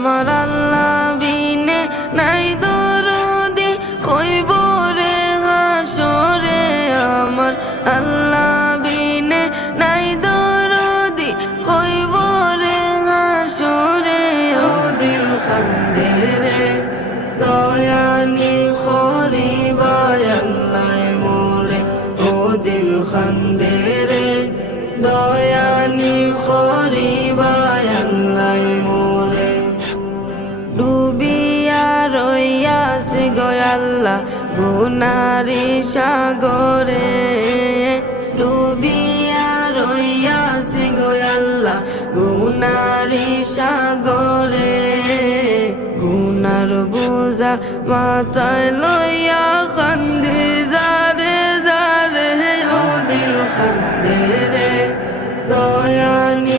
আমার আল্লাহ বিনে নাই দরদি হইব রে হাসরে আমার আল্লাহ বিনে নাই দরদি হইব রে হাসরে ও দিল খান্দে রে দয়ানি খরিবায় আল্লাহ মোরে ও দিল খান্দে রে দয়ানি খরিবায় আল্লাহ মোরে ডুবিয়া রইয়াছে গো আল্লাহ গুনারি সাগরে ডুবিয়া রইয়াছে গো আল্লাহ গুনারি সাগরে গুনার বোঝা মাথায় লইয়া খান্দে যারে যারে ও দিল খান্দে রে দয়ানি